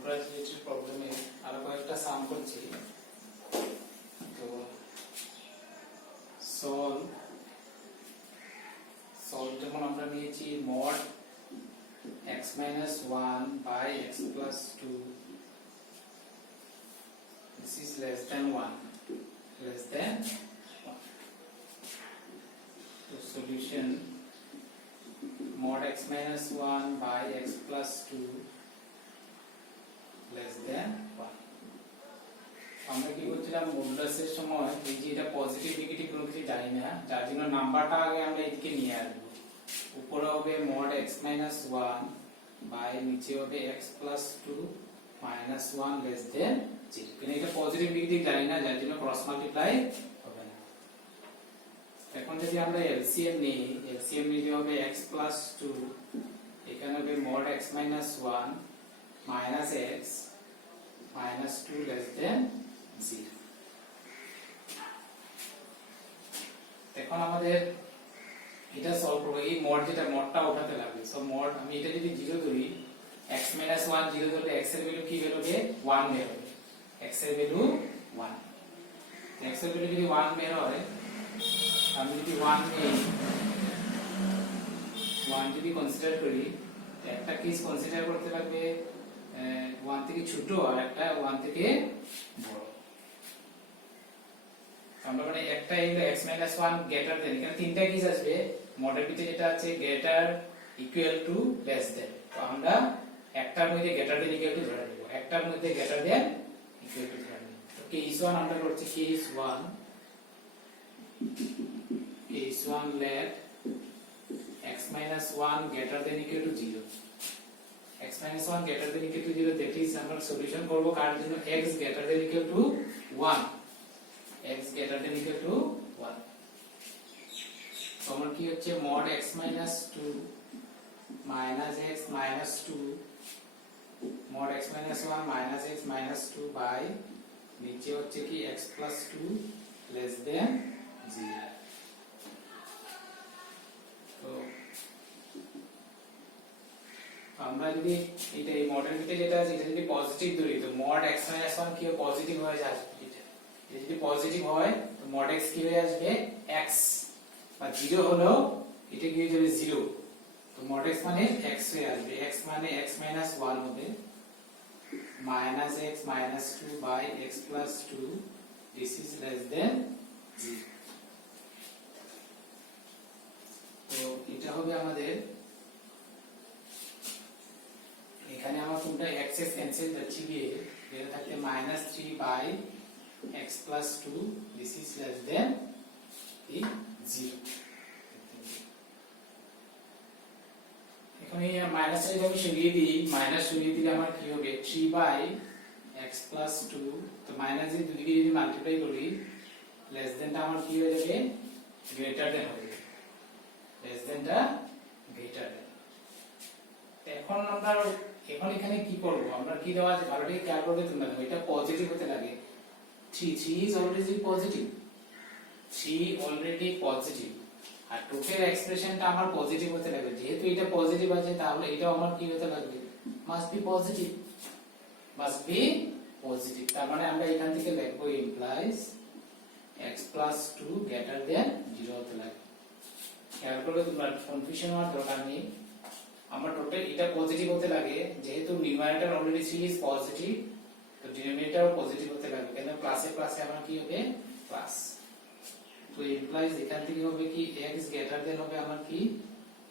কনগ্রাচুলেটরি প্রবলেমে আরো কয়েকটা সাম করছি। তো সলভ যেমন আমরা নিয়েছি mod x minus 1 by x plus 2, this is less than 1, less than 1. So solution mod x minus 1 by x plus 2 less than 1. আমরা কি করছিলাম মডুলাসের সময় এই যে এটা পজিটিভ নেগেটিভ কোনো কিছু জানি না, যার জন্য নাম্বারটা আগে আমরা এদিকে নিয়ে আসবো। উপরে হবে mod x minus 1 বাই নিচে হবে x plus 2 minus 1 less than 0। কিন্তু এটা পজিটিভ নেগেটিভ জানি না, যার জন্য ক্রস মাল্টিপ্লাই হবে না। এখন যদি আমরা এলসিএম নিই, এলসিএম নিলে হবে x plus 2, এখানে হবে mod x minus 1 minus x minus 2 less than 0। এখন আমাদের এটা সলভ করব, এই মড যেটা মডটা উঠাতে লাগবে। সো মড আমি এটা যদি 0 ধরি, x minus 1 0 ধরলে x এর ভ্যালু কি বেরোবে? 1 বেরোবে। x এর ভ্যালু 1, x এর ভ্যালু যদি 1 বের হয়, আমি যদি 1 নেই, 1 যদি কনসিডার করি, একটা কেস কনসিডার করতে লাগবে 1 থেকে ছোট আর একটা 1 থেকে বড়। আমরা মানে একটা হলো x minus 1 গ্রেটার দেন, এখানে তিনটা কেস আসবে মডেল ভিতরে, যেটা আছে greater, equal to, less than. তো আমরা একটার মধ্যে গ্রেটার দেন ইকুয়াল টু ধরে নেব, একটার মধ্যে গ্রেটার দেন ইকুয়াল টু ধরে নেব। তো কেস 1 আমরা করছি case 1 let x minus 1 greater than equal to 0, x minus 1 greater than equal to 0, that is আমরা সলিউশন করব কার জন্য? x greater than equal to 1, x greater than equal to 1। তো আমার কি হচ্ছে mod x minus 2 minus x minus 2, mod x minus 1 minus x minus 2 by নিচে হচ্ছে কি x plus 2 less than 0। তো আমরা যদি এটা এই মডেল ভিতরে যেটা আছে এটা যদি পজিটিভ ধরি, তো mod x minus 1 কি পজিটিভ হয়ে যাবে। এটা যদি পজিটিভ হয় তো mod x কি হয়ে আসবে? x, বা 0 হলো এটা কি হয়ে যাবে? 0। তো mod x মানে x হয়ে আসবে, x মানে x minus 1 হবে minus x minus 2 by x plus 2, this is less than 0। তো এটা হবে আমাদের, এখানে আমার কোনটা x এর ক্যান্সেল যাচ্ছে গিয়ে যেটা থাকে -3 by x plus 2, this is less than 0। এখন এই মাইনাস যদি আমি সরিয়ে দিই, মাইনাস সরিয়ে দিলে আমার কি হবে? 3 by x plus 2, তো মাইনাস দিয়ে দুদিকে যদি মাল্টিপ্লাই করি, লেস দেনটা আমার কি হয়ে যাবে? গ্রেটার দেন হবে, less than টা greater than। এখন আমরা এখানে কি করব? আমরা কি দেওয়া আছে ভালো করে খেয়াল করবে তোমরা, এটা পজিটিভ হতে লাগে। 3 is already positive, 3 already positive, R total এক্সপ্রেশনটা আমার পজিটিভ হতে লাগবে। যেহেতু এটা পজিটিভ আছে তাহলে এটাও আমার কি হতে লাগবে? Must be positive, must be positive. তার মানে আমরা এখান থেকে লিখব implies x plus 2 greater than 0 হতে লাগবে। খেয়াল করলে তোমরা কনফিউশন হওয়ার দরকার নেই। আমরা টোটাল এটা পজিটিভ হতে লাগে, যেহেতু নিউমারেটর অলরেডি 3 is পজিটিভ, তো ডিনোমিনেটরও পজিটিভ হতে লাগবে, কেন প্লাসে প্লাসে আমার কি হবে? প্লাস। তো ইমপ্লাইজ এখান থেকে হবে কি x গ্রেটার দেন হবে আমার কি?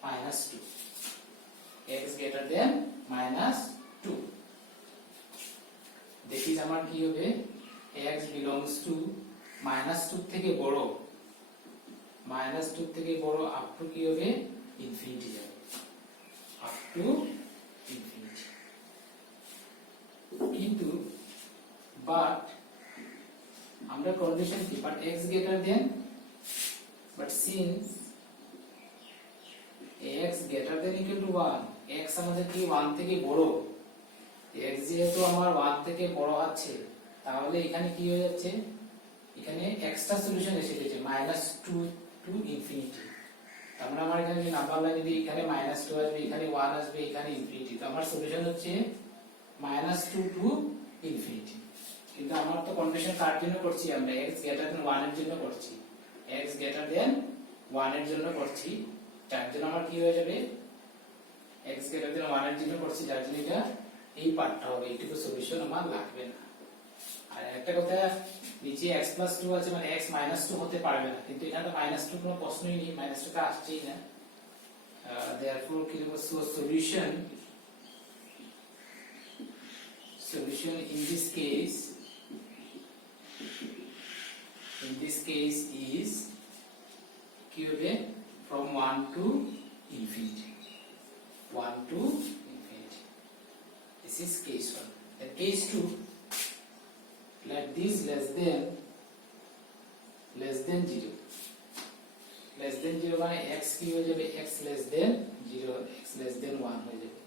-2, x গ্রেটার দেন -2। দেখিস আমার কি হবে? x belongs to -2 থেকে বড়, -2 থেকে বড় আপ টু কি হবে? ইনফিনিটি যাবে, আপ টু ইনফিনিটি। কিন্তু বাট আমরা কন্ডিশন কি? But x greater than, but since x greater than equal to 1, x আমাদের কি 1 থেকে বড়, x যেহেতু আমার 1 থেকে বড় আছে, তাহলে এখানে কি হয়ে যাচ্ছে? এখানে এক্সট্রা সলিউশন এসে গেছে -2 টু ইনফিনিটি। আমরা আমার এখানে যে নাম্বার লাইন যদি এখানে -2 আসবে, এখানে 1 আসবে, এখানে ইনফিনিটি, তো আমার সলিউশন হচ্ছে -2 টু ইনফিনিটি। কিন্তু আমার তো কন্ডিশন কার জন্য করছি, আমরা x গ্রেটার দেন 1 এর জন্য করছি, x গ্রেটার দেন 1 এর জন্য করছি, তার জন্য আমার কি হয়ে যাবে, x গ্রেটার দেন 1 এর জন্য করছি, যার জন্য এটা এই পার্টটা হবে, এইটুকু সলিউশন আমার লাগবে না। আর একটা কথা, নিচে x 2 আছে মানে x 2 হতে পারবে না, কিন্তু এখানে তো -2 কোনো প্রশ্নই নেই, -2 টা আসছেই না। therefore কি হবে, solution in this case is কি হবে, from 1 to infinity, 1 to infinity. This is case 1. And case 2, let this less than 0, less than 0 মানে x কি হয়ে যাবে, x less than 0, x less than 1 হয়ে যাবে।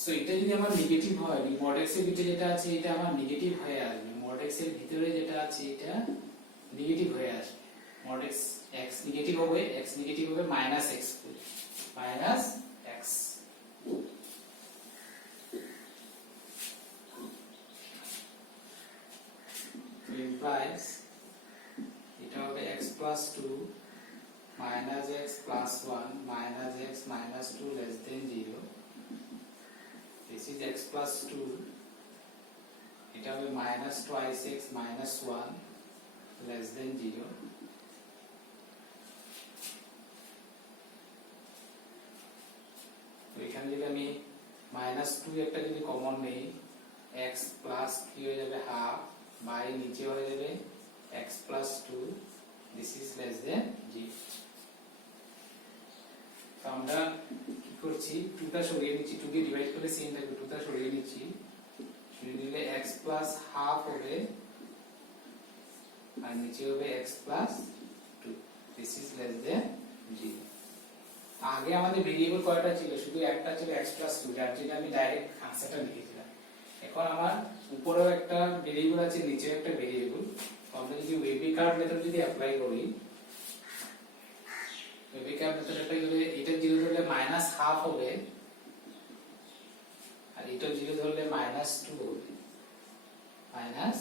সো এটা যদি আমার নেগেটিভ হয়, mod x এর ভিতরে যেটা আছে এটা আমার নেগেটিভ হয়ে আসবে, mod x এর ভিতরে যেটা আছে এটা নেগেটিভ হয়ে আসবে, mod x নেগেটিভ হবে, x নেগেটিভ হবে -x, -x। So implies এটা হবে x plus 2 minus x plus 1 minus x minus 2 less than 0. This is x plus 2, এটা হবে minus twice x minus 1 less than 0. তো এখানে যদি আমি -2 একটা যদি কমন নেই, x প্লাস কি হয়ে যাবে হাফ বাই নিচে হয়ে যাবে x plus 2, this is less than 0. তো আমরা কি করছি, 2 টা সরিয়ে নিচ্ছি, 2 কে ডিভাইড করলে সেম থাকবে, 2 টা সরিয়ে নিচ্ছি, সরিয়ে নিলে x plus হাফ হবে আর নিচে হবে x plus 2, this is less than 0. আগে আমাদের ভেরিয়েবল কয়টা ছিল, শুধু একটা ছিল x plus 2, যার জন্য আমি ডাইরেক্ট আনসারটা লিখেছিলাম। এখন আমার উপরেও একটা ভেরিয়েবল আছে, নিচেও একটা ভেরিয়েবল। আমরা যদি ওয়েবি কার্ভ মেথড যদি অ্যাপ্লাই করি, ওয়েবি কার্ভ মেথড অ্যাপ্লাই করলে এটা 0 ধরলে -1/2 হবে আর এটা 0 ধরলে -2 হবে, -2।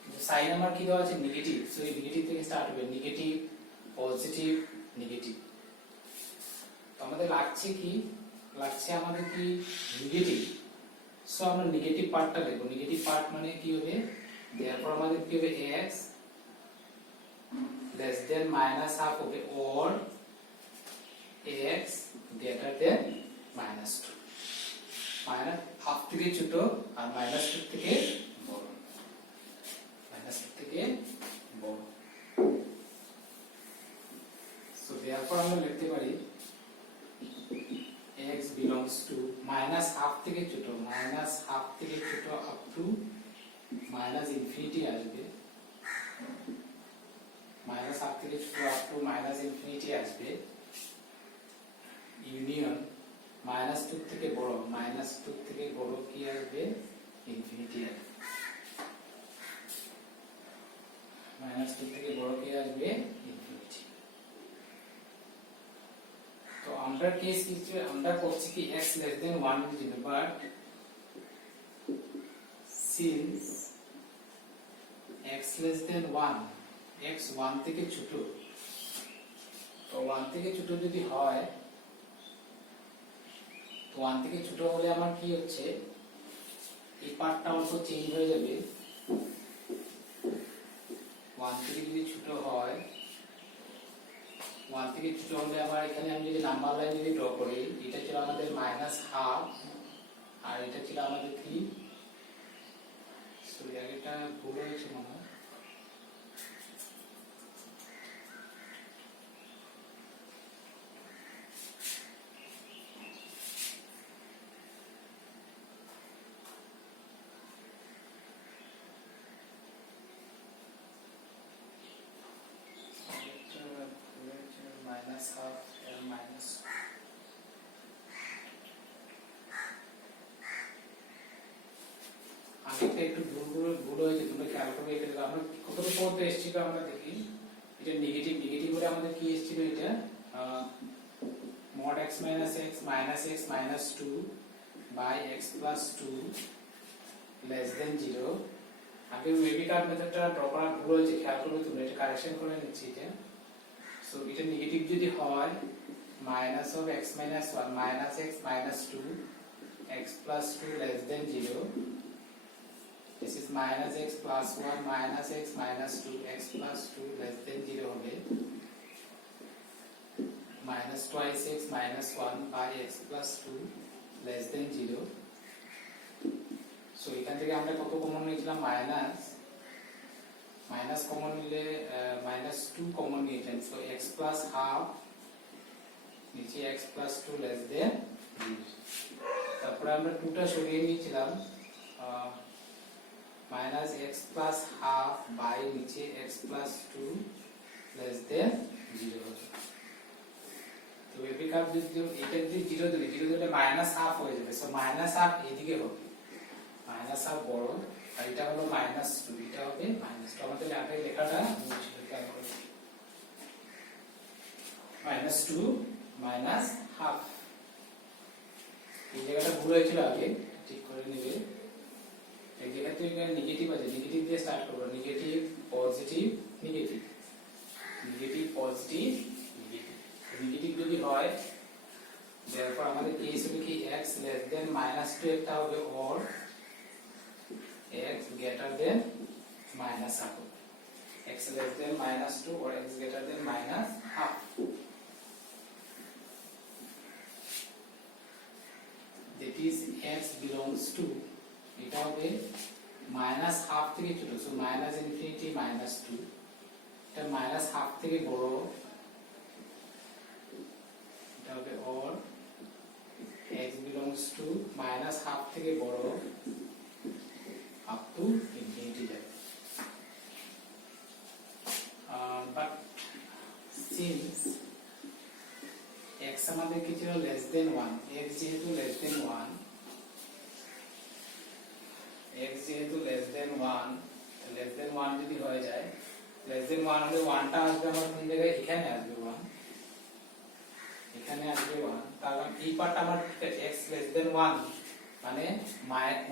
কিন্তু সাইন আমার কি দেওয়া আছে, নেগেটিভ, সো এই নেগেটিভ থেকে স্টার্ট হবে, নেগেটিভ পজিটিভ নেগেটিভ। তো আমাদের লাগছে কি, লাগছে আমাদের কি নেগেটিভ, সো আমরা নেগেটিভ পার্টটা দেখব। নেগেটিভ পার্ট মানে কি হবে, therefore আমাদের কি হবে, x less than -1/2 হবে or x greater than -2, -1/2 থেকে ছোট আর -2 থেকে বড়, -2 থেকে বড়। সো therefore আমরা লিখতে পারি x belongs to -1/2 থেকে ছোট, -1/2 থেকে ছোট up to -infinity আসবে, -1/2 থেকে ছোট up to -infinity আসবে, ইউনিয়ন -2 থেকে বড়, -2 থেকে বড় কি আসবে, ইনফিনিটি আসবে, -2 থেকে বড় কি আসবে, ইনফিনিটি। তো আমরা কেস কিছু আমরা করছি কি x less than 1 এর জন্য, but since x less than 1, x 1 থেকে ছোট, তো 1 থেকে ছোট যদি হয়, তো 1 থেকে ছোট হলে আমার কি হচ্ছে, এই পার্টটা অল্প চেঞ্জ হয়ে যাবে। 1 থেকে যদি ছোট হয়, 1 থেকে ছোট হলে আমার এখানে আমি যদি নাম্বার লাইন যদি ড্র করি, এটা ছিল আমাদের -1/2 আর এটা ছিল আমাদের কি, সরি আগেটা ভুল হয়েছে মনে হয়, -1/2 এর মাইনাস, আগেটা একটু ভুল হয়েছে, তোমরা খেয়াল করবে। এটা আমরা কতটুকু পর্যন্ত এসেছিল আমরা দেখি, এটা নেগেটিভ করে আমাদের কি এসেছিল, এটা mod x - x -2 by x plus 2 less than 0 আগে ওয়েবি কার্ভ মেথডটা ড্র করা ভুল হয়েছে খেয়াল করবে তোমরা এটা কারেকশন করে নিচ্ছি এটা সো এটা নেগেটিভ যদি হয় minus of x minus 1 minus x minus 2 x plus 2 less than 0 this is minus x plus 1 minus x minus 2 x plus 2 less than 0 হবে minus twice x minus 1 by x plus 2 less than 0 so এখান থেকে আমরা কত common নিয়েছিলাম minus common নিলে minus 2 common নিয়েছেন so x plus half নিচে x plus 2 less than 0 তারপরে আমরা 2 টা সরিয়ে নিয়েছিলাম minus x plus half by নিচে x plus 2 less than 0 হবে তো ওয়েবি কার্ভ যদি এটা যদি 0 দিলে মাইনাস হাফ হয়ে যাবে সো মাইনাস হাফ এদিকে হবে মাইনাস হাফ বড় আর এটা হলো মাইনাস 2 এটা হবে মাইনাস 2 আমাদের আগে লেখাটা মুছে খেয়াল করো মাইনাস 2 মাইনাস হাফ এই জায়গাটা ভুল হয়েছিল আগে ঠিক করে নেবে এই জায়গাতে এখানে নেগেটিভ আছে নেগেটিভ দিয়ে স্টার্ট করব negative positive negative negative positive negative যদি হয় তারপর আমাদের কেস হবে কি x less than -2 একটা হবে or x greater than minus half x less than -2 or x greater than minus half that is x belongs to এটা হবে minus half থেকে ছোট so minus infinity minus 2 এটা minus half থেকে বড় এটা হবে or x belongs to minus half থেকে বড় up to infinity যাবে but since x আমাদের কি ছিল less than 1 x যেহেতু less than 1 x যেহেতু less than 1 যদি হয়ে যায় less than 1 হলে 1 টা আসবে আমার কোন জায়গায় এখানে আসবে 1 এখানে আসবে 1 তাহলে এই পার্টটা আমার ঠিক আছে x less than 1 মানে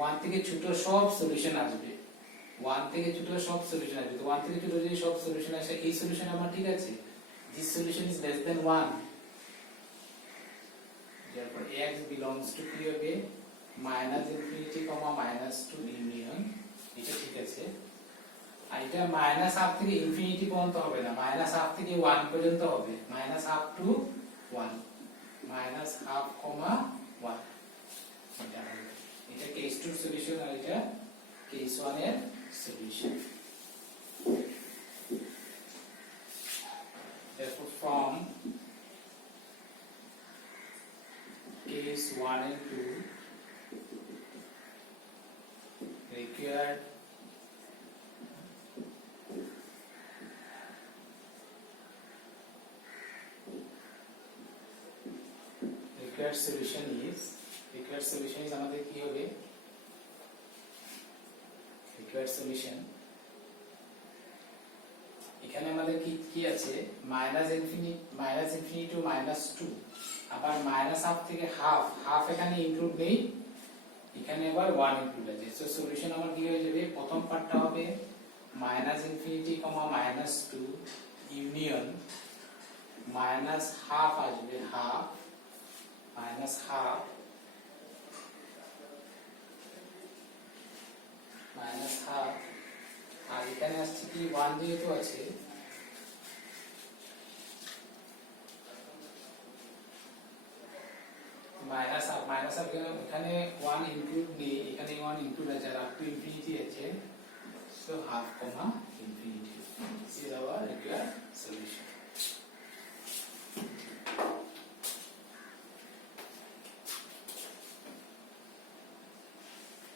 1 থেকে ছোট সব সলিউশন আসবে 1 থেকে ছোট সব সলিউশন আসবে তো 1 থেকে ছোট যদি সব সলিউশন আসে এই সলিউশন আমার ঠিক আছে this solution is less than 1 therefore x belongs to কি হবে minus infinity minus 2 ইউনিয়ন এটা ঠিক আছে আর এটা মাইনাস হাফ থেকে ইনফিনিটি পর্যন্ত হবে না মাইনাস হাফ থেকে 1 পর্যন্ত হবে minus half to 1 minus half 1 এটা কেস 2 সলিউশন আর এটা কেস 1 এর solution therefore from case 1 and 2 required solution is আমাদের কি হবে required solution এখানে আমাদের কি আছে -infinity to -2 আবার মাইনাস হাফ থেকে হাফ এখানে ইনক্লুড নেই এখানে আবার 1 ইনক্লুড আছে সো সলিউশন আমার কি হয়ে যাবে প্রথম পার্টটা হবে -infinity, -2 ইউনিয়ন মাইনাস হাফ আসবে হাফ minus half আর এখানে আসছে কি 1 যেহেতু আছে মাইনাস হাফ এখানে 1 ইনক্লুড নেই এখানে 1 ইনক্লুড আছে আর আপ টু ইনফিনিটি আছে সো হাফ